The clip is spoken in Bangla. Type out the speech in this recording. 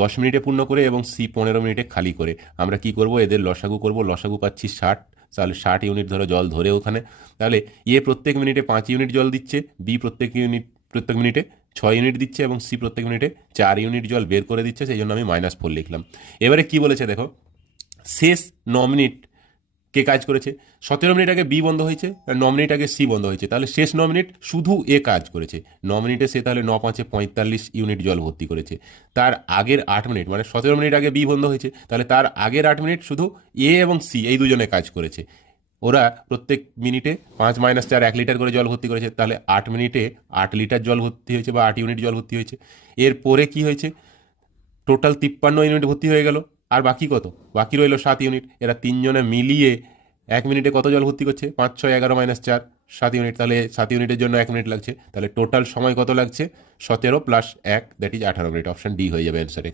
10 মিনিটে পূর্ণ করে এবং সি 15 মিনিটে খালি করে। আমরা কি করব, এদের লসাগু করব। লসাগু পাচ্ছি 60, তাহলে 60 ইউনিট ধরো জল ধরে ওখানে। তাহলে এ প্রত্যেক মিনিটে 5 ইউনিট জল দিচ্ছে, বি প্রত্যেক মিনিটে 6 ইউনিট দিচ্ছে এবং সি প্রত্যেক মিনিটে 4 ইউনিট জল বের করে দিচ্ছে, সেই জন্য আমি -4 লিখলাম। এবারে কি বলেছে দেখো, শেষ 9 মিনিট কে কাজ করেছে। 17 মিনিট আগে বি বন্ধ হয়েছে আর 9 মিনিট আগে সি বন্ধ হয়েছে, তাহলে শেষ 9 মিনিট শুধু এ কাজ করেছে। 9 মিনিটে সে তাহলে 9×5 = 45 ইউনিট জল ভর্তি করেছে। তার আগের 8 মিনিট, মানে 17 মিনিট আগে বি বন্ধ হয়েছে, তাহলে তার আগের 8 মিনিট শুধু এ এবং সি এই দুজনে কাজ করেছে। ওরা প্রত্যেক মিনিটে 5 - 4 1 লিটার করে জল ভর্তি করেছে, তাহলে 8 মিনিটে 8 লিটার জল ভর্তি হয়েছে বা 8 ইউনিট জল ভর্তি হয়েছে। এরপরে কি হয়েছে, টোটাল 53 ইউনিট ভর্তি হয়ে গেল। আর বাকি কত, বাকি রইল 7 ইউনিট। এরা তিনজনে মিলিয়ে 1 মিনিটে কত জল ভর্তি করছে, 5 × 6 = 11 - 4 7 ইউনিট। তাহলে 7 ইউনিটের জন্য 1 মিনিট লাগছে, তাহলে টোটাল সময় কত লাগছে, 17 + 1 that is 18 minute. Option D হয়ে যাবে অ্যান্সার এখানে।